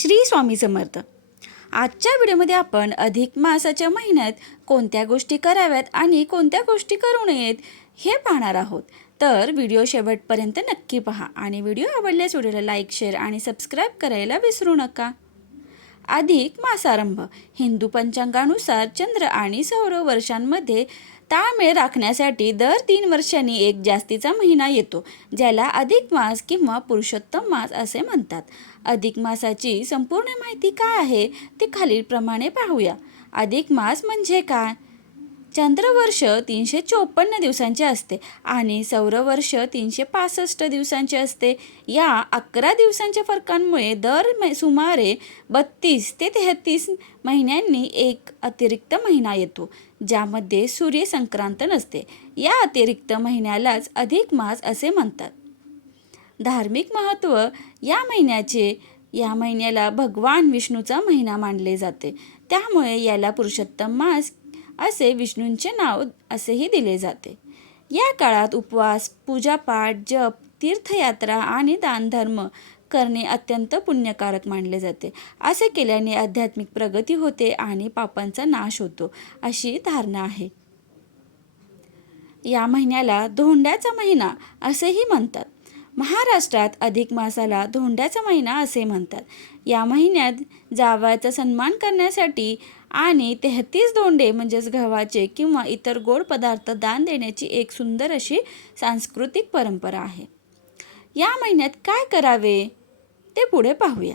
श्री स्वामी समर्थ. आजच्या व्हिडिओमध्ये आपण अधिक मासाच्या महिन्यात कोणत्या गोष्टी कराव्यात आणि कोणत्या गोष्टी करू नयेत हे पाहणार आहोत. तर व्हिडिओ शेवटपर्यंत नक्की पहा आणि व्हिडिओ आवडल्यास व्हिडिओला लाईक, शेअर आणि सबस्क्राईब करायला विसरू नका. अधिक मासारंभ. हिंदू पंचांगानुसार चंद्र आणि सौर वर्षांमध्ये ताळमेळ राखण्यासाठी दर 3 वर्षांनी एक जास्तीचा महिना येतो, ज्याला अधिक मास किंवा पुरुषोत्तम मास असे म्हणतात. अधिक मासाची संपूर्ण माहिती काय आहे ते खालीलप्रमाणे पाहूया. अधिक मास म्हणजे काय? चंद्रवर्ष 354 दिवसांचे असते आणि सौरवर्ष 365 दिवसांचे असते. या 11 दिवसांच्या फरकांमुळे दर सुमारे 32 ते 33 महिन्यांनी एक अतिरिक्त महिना येतो, ज्यामध्ये सूर्य संक्रांत नसते. या अतिरिक्त महिन्यालाच अधिक मास असे म्हणतात. धार्मिक महत्त्व. या महिन्याला भगवान विष्णूचा महिना मानले जाते, त्यामुळे याला पुरुषोत्तम मास असे विष्णूंचे नाव असेही दिले जाते. या काळात उपवास, पूजापाठ, जप, तीर्थयात्रा आणि दानधर्म करणे अत्यंत पुण्यकारक मानले जाते. असे केल्याने आध्यात्मिक प्रगती होते आणि पापांचा नाश होतो, अशी धारणा आहे. या महिन्याला धोंड्याचा महिना असेही म्हणतात. महाराष्ट्रात अधिक मासाला धोंड्याचा महिना असे म्हणतात. या महिन्यात जावयाचा सन्मान करण्यासाठी आणि 33 धोंडे म्हणजेच गव्हाचे किंवा इतर गोड पदार्थ दान देण्याची एक सुंदर अशी सांस्कृतिक परंपरा आहे. या महिन्यात काय करावे ते पुढे पाहूया.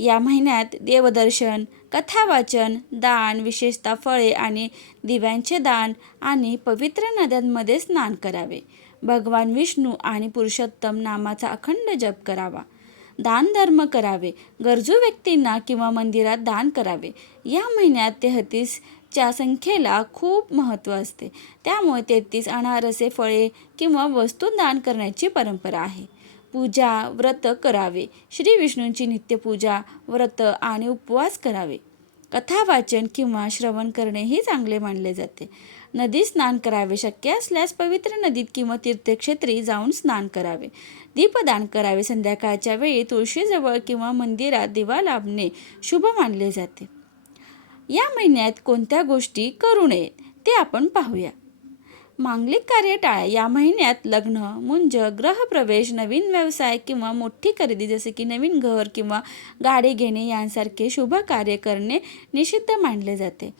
या महिन्यात देवदर्शन, कथावाचन, दान, विशेषतः फळे आणि दिव्यांचे दान आणि पवित्र नद्यांमध्ये स्नान करावे. भगवान विष्णू आणि पुरुषोत्तम नामाचा अखंड जप करावा. दानधर्म करावे. गरजू व्यक्तींना किंवा मंदिरात दान करावे. या महिन्यात 33च्या संख्येला खूप महत्त्व असते, त्यामुळे 33 अनारसे, फळे किंवा वस्तू दान करण्याची परंपरा आहे. पूजा, व्रत करावे. श्री विष्णूंची नित्यपूजा, व्रत आणि उपवास करावे. कथा वाचन किंवा श्रवण करणेही चांगले मानले जाते. नदी स्नान करावे. शक्य असल्यास पवित्र नदीत किंवा तीर्थक्षेत्री जाऊन स्नान करावे. दीपदान करावे. संध्याकाळच्या वेळी तुळशीजवळ किंवा मंदिरात दिवा लावणे शुभ मानले जाते. या महिन्यात कोणत्या गोष्टी करू नयेत ते आपण पाहूया. मांगलिक कार्य टाळा. या महिन्यात लग्न, मुंज, गृहप्रवेश, नवीन व्यवसाय किंवा मोठी खरेदी जसे की नवीन घर किंवा गाडी घेणे यांसारखे शुभ कार्य करणे निषिद्ध मानले जाते.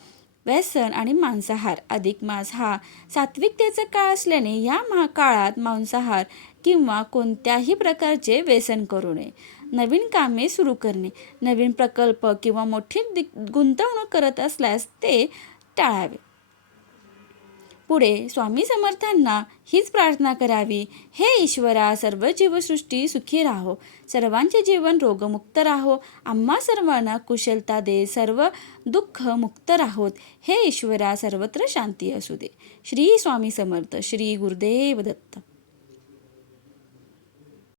व्यसन आणि मांसाहार. अधिक मास हा सात्विकतेचा काळ असल्याने या काळात मांसाहार किंवा कोणत्याही प्रकारचे व्यसन करू नये. नवीन कामे सुरू करणे, नवीन प्रकल्प किंवा मोठी गुंतवणूक करत असल्यास ते टाळावे. पुढे स्वामी समर्थांना हीच प्रार्थना करावी. हे ईश्वरा, सर्व जीवसृष्टी सुखी राहो, सर्वांचे जीवन रोगमुक्त राहो, आम्हा सर्वांना कुशलता दे, सर्व दुःख मुक्त राहोत. हे ईश्वरा, सर्वत्र शांती असू दे. श्री स्वामी समर्थ. श्री गुरुदेव दत्त.